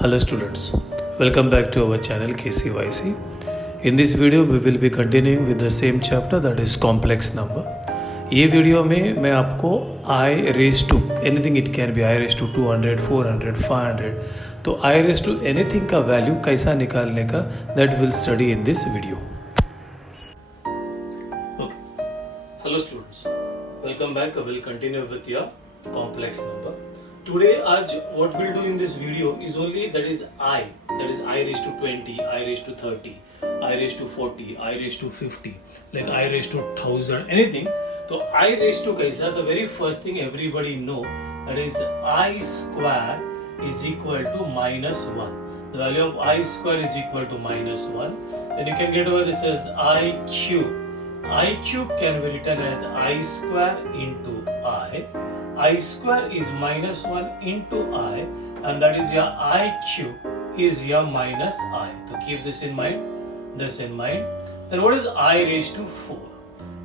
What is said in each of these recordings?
Hello students, welcome back to our channel KCYC. In this video we will be continuing with the same chapter, that is complex number. ये video में मैं आपको I raised to anything, it can be I raised to 200, 400, 500, तो I raised to anything का value कैसा निकालने का that will study in this video. Okay. Hello students, welcome back. I will continue with your complex number. Today आज what we'll do in this video is only that is I raised to 20, I raised to 30, I raised to 40, I raised to 50, like I raised to 1000, anything. So I raised to कैसा, the very first thing everybody know, that is I square is equal to minus 1. The value of I square is equal to minus 1. Then you can get over this as I cube. I cube can be written as I square into I square is minus 1 into I, and that is your I cube is your minus I. So keep this in mind. Then what is I raised to 4?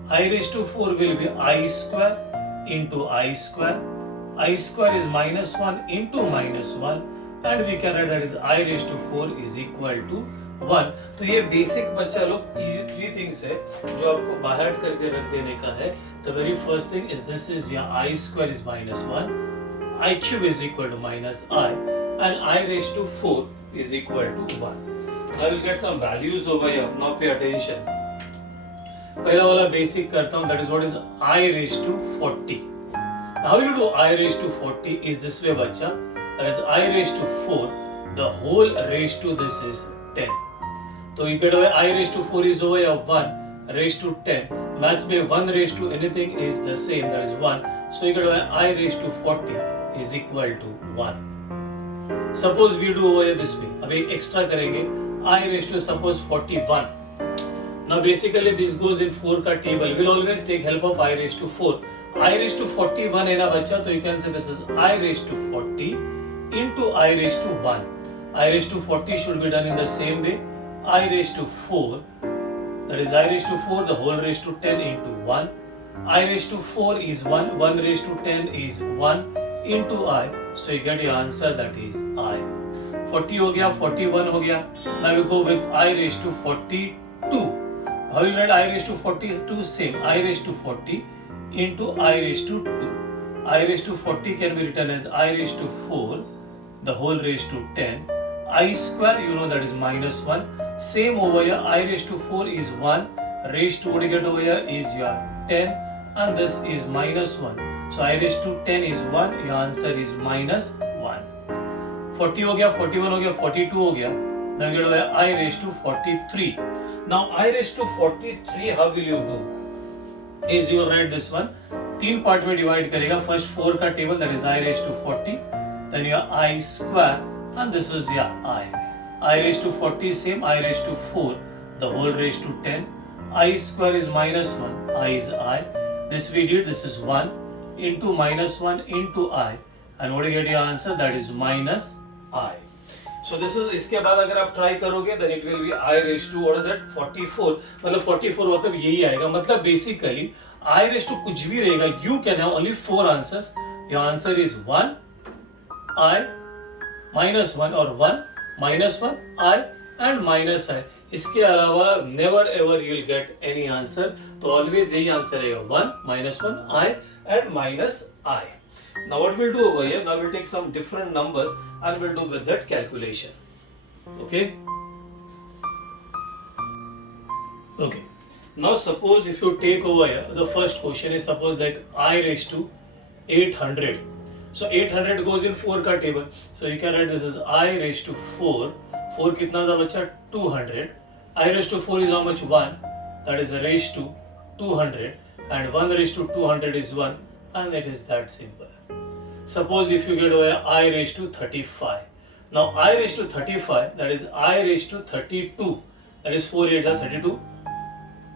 I raised to 4 will be I square into I square. I square is minus 1 into minus 1, and we can write that is I raised to 4 is equal to 1. तो ये basic बच्चा लोग three things है जो आपको बाहर करके रख देने का है. The very first thing is this is your I square is minus 1, I cube is equal to minus I, and I raised to 4 is equal to 1. I will get some values over here. Now pay attention. पहला वाला basic करता हूँ, that is what is I raised to 40. How you do I raised to 40 is this way बच्चा, that is I raised to 4, the whole raised to this is 10. तो you get away I raised to 4 is over here 1 raised to 10. Maths में 1 raised to anything is the same, that is 1. So you get away I raised to 40 is equal to 1. Suppose we do over here this way. अब एक extra करेंगे. I raised to suppose 41. Now basically this goes in 4 का table. We'll always take help of I raised to 4. I raised to 41 है ना बच्चा, तो you can say this is I raised to 40 into I raised to 1. I raised to 40 should be done in the same way. I raised to 4, that is I raised to 4 the whole raised to 10 into 1. I raised to 4 is 1, 1 raised to 10 is 1 into I. So you get your answer, that is I. 40 हो गया, 41 हो गया. Now we go with I raised to 42. How you write I raised to 42? Same. I raised to 40 into I raised to 2. I raised to 40 can be written as I raised to 4, the whole raised to 10. I square, you know that is minus 1. Same over here, I raised to 4 is 1, raised to what you get over here is your 10, and this is minus 1. So I raised to 10 is 1, your answer is minus 1. 40 हो गया, 41 हो गया, 42 हो गया. Now you get over here, I raised to 43. Now I raised to 43, how will you do? Is you will write this one, 3 part में divide करेगा. First 4 का table, that is I raised to 40, then your I square, and this is your I. I raised to 40 same, I raised to 4, the whole raised to 10. I square is minus 1, I is I. This we did, this is 1 into minus 1 into I. And what do you get your answer? That is minus I. So this is, इसके बाद अगर आप try करोगे, then it will be I raised to, what is that? 44. मतलब 44 मतलब यही आएगा. मतलब basically, I raised to कुछ भी रहेगा, you can have only 4 answers. Your answer is 1, I, minus 1 or 1, minus 1, I and minus I. इसके अलावा never ever you will get any answer. तो always यही answer रहेगा 1, minus 1, I and minus I. Now what we'll do over here, now we'll take some different numbers and we'll do with that calculation. Okay? Okay. Now suppose if you take over here, the first question is suppose like I raised to 800. So 800 goes in 4 का table. So you can write this as I raised to 4. 4 कितना था बच्चा? 200. I raised to 4 is how much? 1. That is raised to 200. And 1 raised to 200 is 1. And it is that simple. Suppose if you get over I raised to 35. Now I raised to 35, that is I raised to 32. That is 4 8 are 32.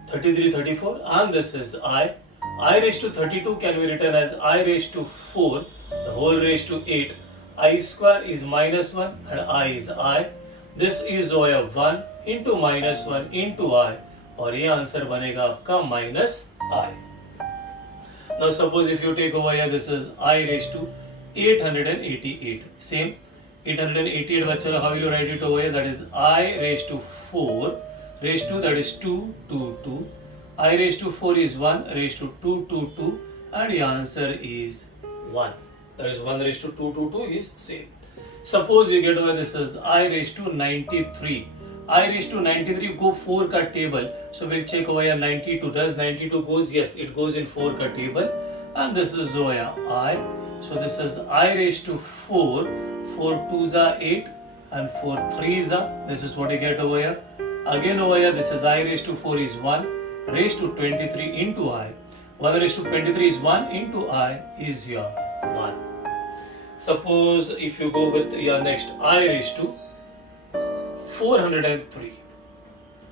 33, 34. And this is I. I raised to 32 can be written as I raised to 4, the whole raised to 8. I square is minus 1 and I is I. This is over 1 into minus 1 into I. और ये answer बनेगा आपका minus I. Now suppose if you take over here, this is I raised to 888. Same. 888 bachalo, how will you write it over here? That is I raised to 4 raised to, that is 2 2 2. I raised to 4 is 1 raised to 2 2 2, and the answer is 1. That is 1 raised to 2 2 2 is same. Suppose you get over this is I raised to 93. I raised to 93, go 4 ka table. So we'll check over here 92. Does 92 goes? Yes, it goes in 4 ka table. And this is over here I. So this is I raised to 4. 4 2s are 8 and 4 3s are. This is what you get over here. Again over here, this is I raised to 4 is 1 raised to 23 into I. 1 raised to 23 is 1 into I is your 1. Suppose if you go with your next I raised to 403.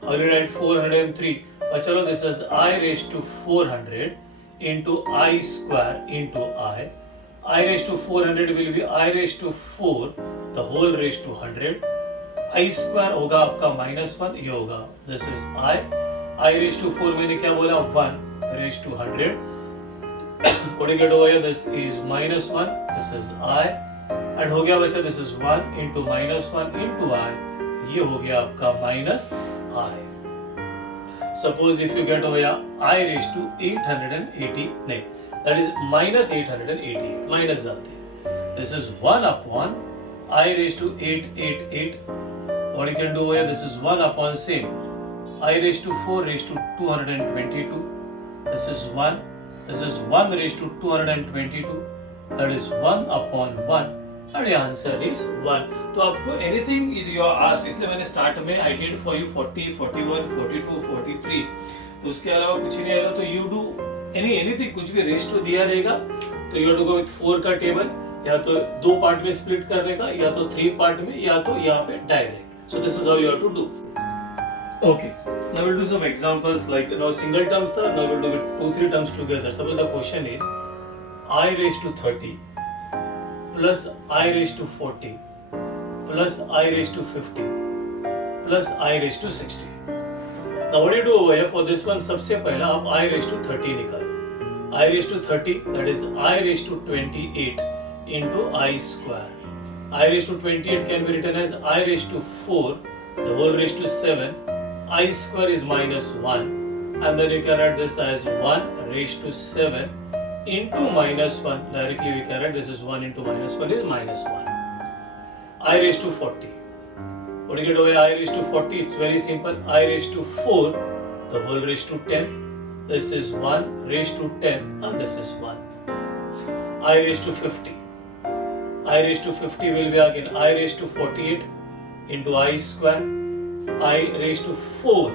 403. Chalo, this is I raised to 400 into I square into I. I raised to 400 will be I raised to 4 the whole raised to 100. I square होगा आपका -1 ये होगा. This is I. I raised to 4 मैंने क्या बोला 1 raised to 100. What do you get over here? This is -1. This is I. And हो गया बच्चा, this is 1 into -1 into I. ये हो गया आपका -I. Suppose if you get over here I raised to 880, नहीं, that is -888, minus जाते हैं. This is 1 upon I raised to 888. What you can do over here? This is 1 upon same. I raised to 4 raised to 222. This is 1. This is 1 raised to 222. That is 1 upon 1. And the answer is 1. तो आपको anything you are asked, इसलिए मैंने start में I did for you 40, 41, 42, 43. तो उसके अलावा कुछ नहीं आएगा. तो you do anything, कुछ भी रेस्ट टू दिया रहेगा तो you have to go with 4 का टेबल, या तो 2 पार्ट में स्प्लिट करने का, या तो 3 पार्ट में, या तो यहाँ पे direct. So this is how you have to do. Okay. Now we'll do some examples like now single terms tha. Now we'll do it 2-3 terms together. Suppose the question is I raised to 30 plus I raised to 40 plus I raised to 50 plus I raised to 60. Now what do you do over here? For this one, सबसे पहला आप I raised to 30 निकालो. I raised to 30, that is I raised to 28 into I square. I raised to 28 can be written as I raised to 4, the whole raised to 7. I square is -1, and then you can write this as 1 raised to 7 into -1. Directly we can write this is 1 into -1 is -1. I raised to 40. What do you get over I raised to 40? It's very simple. I raised to 4, the whole raised to 10. This is 1 raised to 10, and this is 1. I raised to 50. I raised to 50 will be again I raised to 48 into I square. I raised to 4.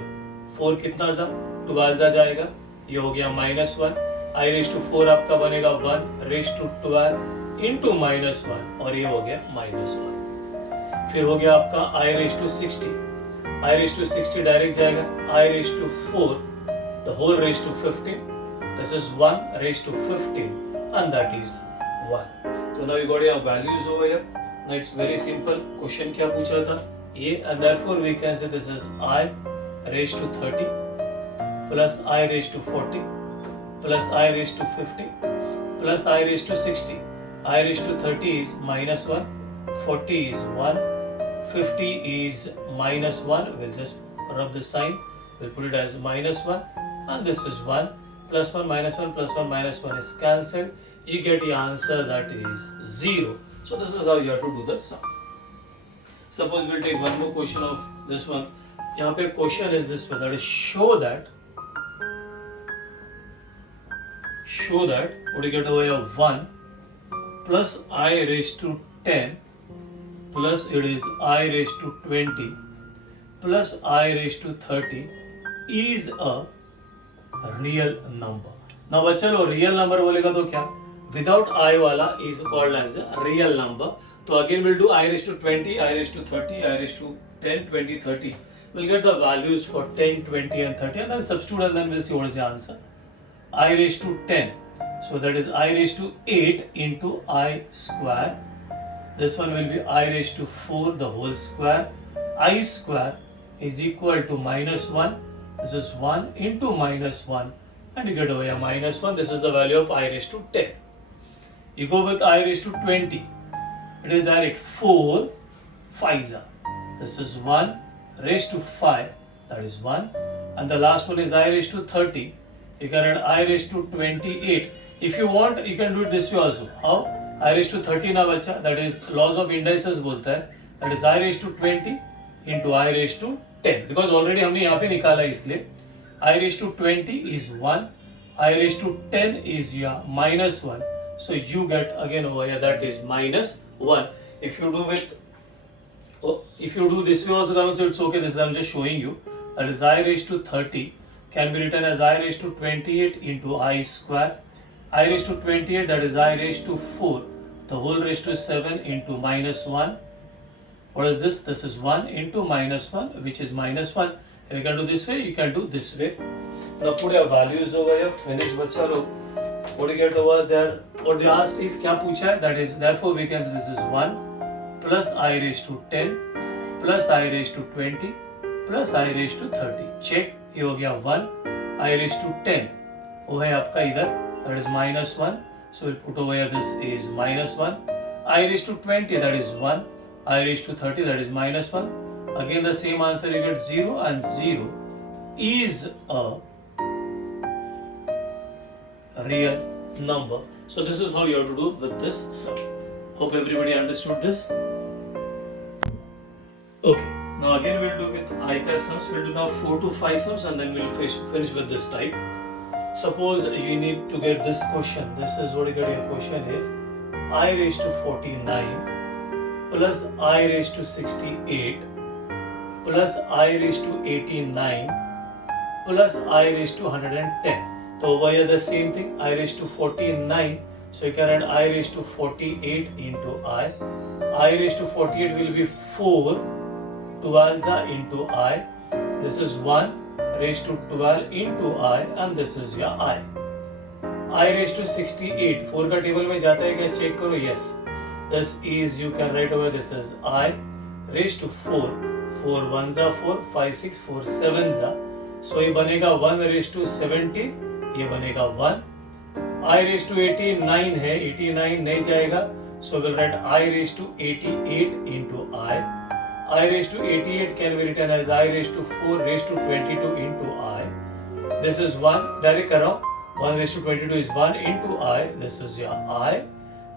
4 कितना जा? 12 जाएगा. ये हो गया -1. I raised to 4 आपका बनेगा 1 raised to 12 into -1, और ये हो गया -1. फिर हो गया आपका I raised to 60. I raised to 60 direct जाएगा. I raised to 4, the whole raised to 15. This is 1 raised to 15, and that is 1. So now you got your values over here. Now it's very simple. Question क्या पूछ रहा था? ये, and therefore we can say this is I raised to 30 plus I raised to 40 plus I raised to 50 plus I raised to 60. I raised to 30 is -1, 40 is 1, 50 is -1. We'll just rub the sign. We'll put it as -1, and this is 1 plus 1 minus 1 plus 1 minus 1 is cancelled. You get the answer that is 0. So this is how you have to do the sum. Suppose we'll take one more question of this one. यहाँ पे question is this one, that is show that what do you get over here? 1 plus I raised to 10 plus it is I raised to 20 plus I raised to 30 is a real number. Now चलो real number बोलेगा तो क्या? Without I वाला is called as a real number. So again we'll do I raised to 20, I raised to 30, I raised to 10, 20, 30. We'll get the values for 10, 20 and 30 and then substitute, and then we'll see what is the answer. I raised to 10. So that is I raised to 8 into I square. This one will be I raised to 4 the whole square. I square is equal to -1. This is 1 into -1. And you get over here -1. This is the value of I raised to 10. You go with I raised to 20. It is direct. 4 5s. This is 1 raised to 5. That is 1. And the last one is I raised to 30. You can add I raised to 28. If you want, you can do it this way also. How? I raised to 30 ना बच्चा. That is laws of indices बोलता है. That is I raised to 20 into I raised to 10. Because already हमने यहाँ पे निकाला इसलिए. I raised to 20 is 1. I raised to 10 is yeah, minus 1. So you get again over here that is minus 1. If you do this way also, so it's okay. This is I'm just showing you. That is I raised to 30 can be written as I raised to 28 into I square. I raised to 28, that is I raised to 4. The whole raised to 7 into minus 1. What is this? This is 1 into minus 1, which is minus 1. If you can do this way, you can do this way. Now put your values over here. Finish bachcha log. What do you get over there? What they asked is kya pucha hai? That is, therefore we can say this is 1 plus I raised to 10 plus I raised to 20 plus I raised to 30. Check. ये हो गया 1 I raised to 10. वो है आपका इधर. That is minus 1. So we'll put over here this is minus 1. I raised to 20, that is 1. I raised to 30, that is minus 1. Again the same answer, you get 0 and 0 is a real number. So this is how you have to do with this sum. Hope everybody understood this. Okay, now again we'll do with I ka sums. We'll do now 4 to 5 sums and then we'll finish with this type. Suppose you need to get this question. This is what you get your question is I raised to 49 plus I raised to 68 plus I raised to 89 plus I raised to 110. So over here the same thing, I raised to 49. So you can add I raised to 48 into I. I raised to 48 will be 4 12s into I. This is 1 raised to 12 into I and this is your I. I raised to 68. 4 का table में जाता है क्या? Check करो. Yes. This is, you can write over, this is I raised to 4. 4 1s are 4, 5 6, 4 7s are. So ये बनेगा 1 raised to 70. ये बनेगा 1. I raised to 89 है. 89 नहीं जाएगा. So we'll write I raised to 88 into I. I raised to 88 can be written as I raised to 4 raised to 22 into I. This is 1. Direct कर रहा हूँ. 1 raised to 22 is 1 into I. This is your I.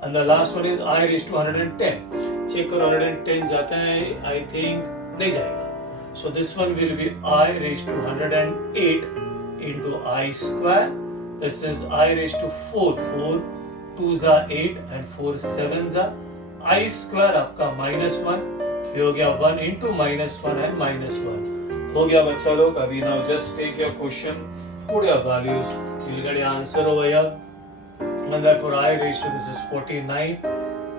And the last one is I raised to 110. Check करो 110 जाता है. I think नहीं जाएगा. So this one will be I raised to 108 into I square. This is I raised to 4. 4 2s are 8 and 4 7s are. I square आपका minus 1. ये हो गया 1 into minus 1 and minus 1. हो गया बच्चा लोग. अभी now just take your question, put your values, you'll get your answer over here. And therefore I raised to, this is 49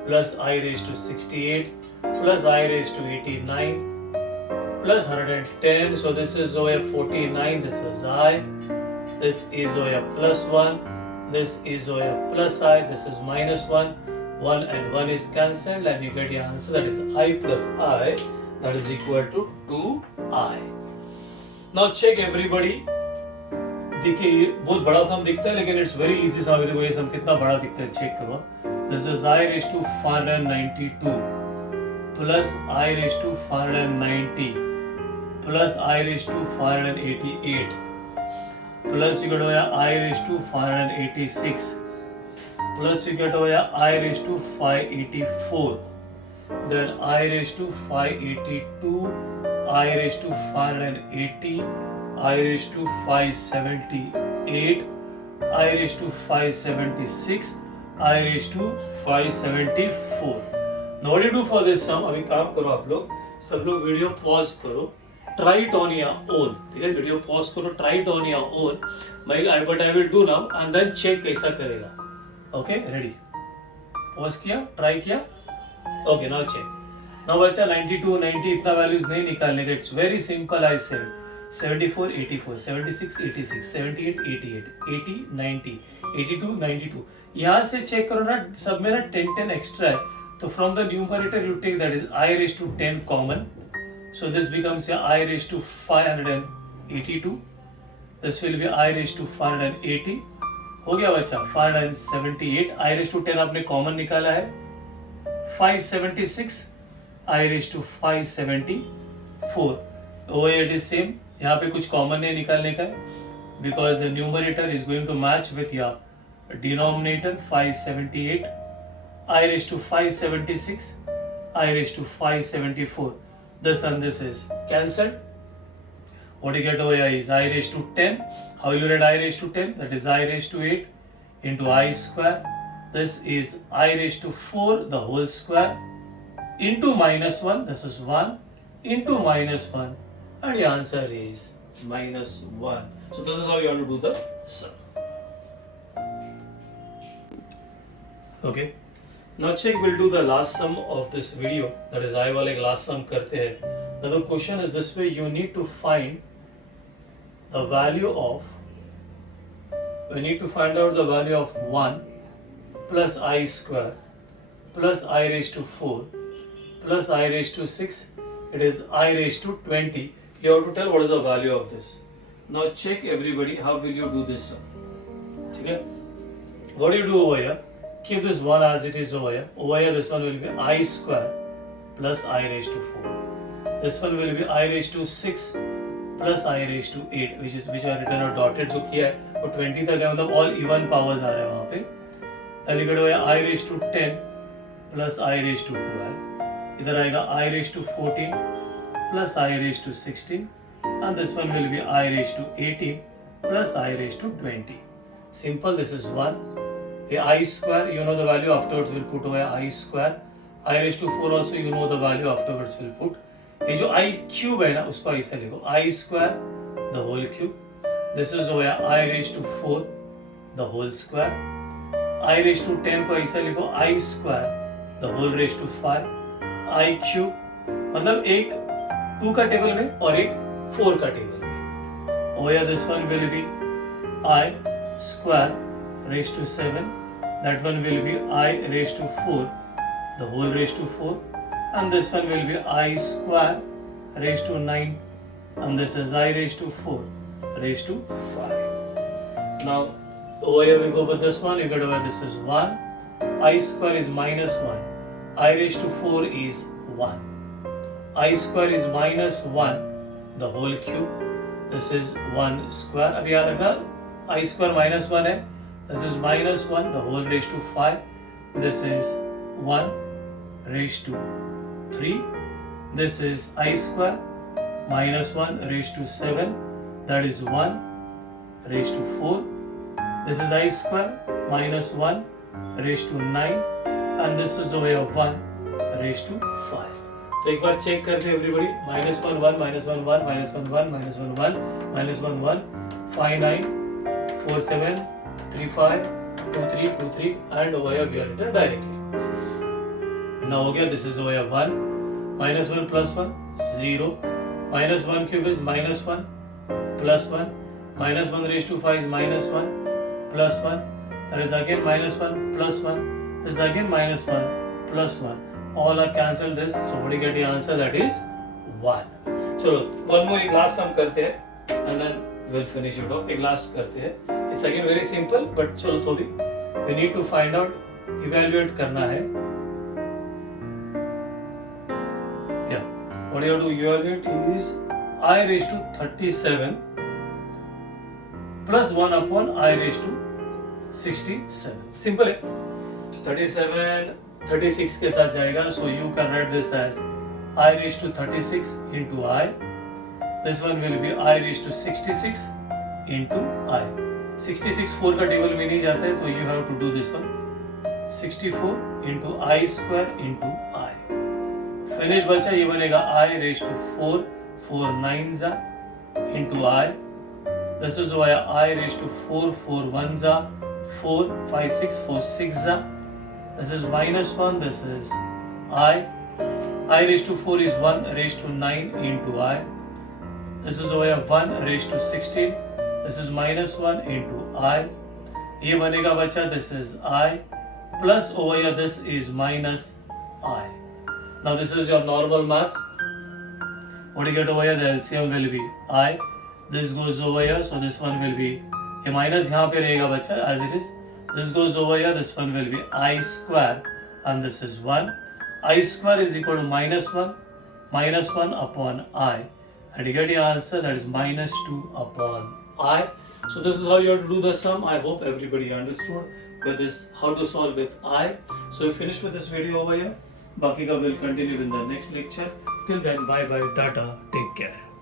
plus I raised to 68 plus I raised to 89 plus 110. So this is over 49, this is I, this is over plus 1, this is over plus I, this is minus 1, 1 and 1 is cancelled and you get your answer, that is I plus I, that is equal to 2I. Now check everybody. देखिए ये बहुत बड़ा सम दिखता है लेकिन it's very easy सम. देखो ये सम कितना बड़ा दिखता है, चेक करो. This is I raised to 592 plus I raised to 590 plus I raised to 588 plus you get over I raised to 586 plus you get over I raised to 584, then I raised to 582, I raised to 580, I raised to 578, I raised to 576, I raised to 574. Now what do you do for this sum? अभी काम करो आप लोग, सब लोग video pause करो, try it on your own. ठीक है, वीडियो पॉज करो, try it on your own. But I will do now and then check कैसा करेगा. Okay, ready? पॉज किया, ट्राई किया. Okay, now check. Now बच्चा 92, 90 इतना वैल्यूज नहीं निकालने का. It's very simple. I said 74, 84, 76, 86, 78, 88, 80, 90, 82, 92. यहाँ से चेक करो ना, सब में ना 10 एक्स्ट्रा है. तो from the numerator you take, that is I raised to 10 common. So this becomes I raised to 582. This will be I raised to 580. हो गया बच्चा 578. I raised to 10 आपने कॉमन निकाला है. 576 I raised to 574. over here it is same. यहाँ पे कुछ common नहीं निकालने का है, because the numerator is going to match with your denominator. 578 I raised to 576 I raised to 574. This and this is cancelled. What you get over here is I raised to 10. How will you write I raised to 10? That is I raised to 8 into I square. This is I raised to 4 the whole square into minus 1. This is 1 into minus 1. And the answer is minus 1. So this is how you have to do the sum. Okay. Now check, we'll do the last sum of this video. That is I वाले last sum करते हैं. Now the question is this way. You need to find the value of, we need to find out the value of 1 plus I square plus I raised to 4 plus I raised to 6. It is I raised to 20. You have to tell what is the value of this. Now check everybody, how will you do this sum? Okay? What do you do over here? Keep this 1 as it is over here. Over here this one will be I square plus I raised to 4. This one will be I raised to 6 plus I raised to 8, which are written or dotted. जो किया है वो 20 तक है, मतलब all even powers आ रहे हैं वहाँ पे. Then you get over I raised to 10 plus I raised to 12. इधर आएगा I raised to 14 plus I raised to 16, and this one will be I raised to 18 plus I raised to 20. Simple. This is 1. A I square, you know the value, afterwards we'll put over I square. I raised to 4 also you know the value, afterwards we'll put. ये जो I cube है ना उसको ऐसे लिखो I square the whole cube. This is over I raised to 4 the whole square. I raised to 10 को ऐसे लिखो I square the whole raised to 5. I cube मतलब एक 2 का टेबल में और एक 4 का टेबल में. Over here this one will be I square raised to 7. That one will be I raised to 4 the whole raised to 4. And this one will be I square raised to 9, and this is I raised to 4 raised to 5. Now over here we go with this one. You get over this is 1. I square is minus 1. I raised to 4 is 1. I square is minus 1 the whole cube. This is 1 square. अब याद रखना I square minus 1 है. This is minus 1 the whole raised to 5. This is 1 raised to 3. This is I square minus 1 raised to 7. That is 1 raised to 4. This is I square minus 1 raised to 9. And this is over here 1 raised to 5. तो एक बार check करते हैं everybody. minus 1 1 minus 1 1 minus 1 1 minus 1 1 minus 1 1 5 9 4 7 3 5 2 3 2 3, and over here we are written directly. Now हो गया. This is over here 1 minus 1 plus 1 0 minus 1 cube is minus 1 plus 1 minus 1 raised to 5 is minus 1 plus 1, that is again minus 1 plus 1, this is again minus 1 plus 1. All are cancelled this, so what do you get the answer? That is 1. चलो one more एक last sum करते हैं and then we'll finish it off. एक last करते हैं. It's again very simple, but चलो तो भी we need to find out, evaluate करना है. Yeah, what you have to evaluate is I raised to 37 plus 1 upon I raised to 67. Simple है. 37 36 के साथ जाएगा, so you can write this as I raised to 36 into I. This one will be I raised to 66 into I. 66 4 का table में नहीं जाता है, तो you have to do this one. 64 into I square into I. Finish बचा, ये बनेगा I raised to 4 4 9s into I. This is why I raised to 4 4 1s 4 5 6 4 6s. This is minus 1, this is I. I raised to 4 is 1 raised to 9 into I. This is over here 1 raised to 16. This is minus 1 into I. ये बनेगा बच्चा, this is I. Plus over here this is minus I. Now this is your normal maths. What do you get over here? The LCM will be I. This goes over here, so this one will be, ये minus यहाँ पे रहेगा बच्चा as it is. This goes over here, this one will be I square, and this is 1. I square is equal to minus 1 upon I, and you get your answer, that is minus 2 upon I. So this is how you have to do the sum. I hope everybody understood with this how to solve with I. So we finished with this video over here. Baki ka will continue in the next lecture. Till then, bye bye, tata, take care.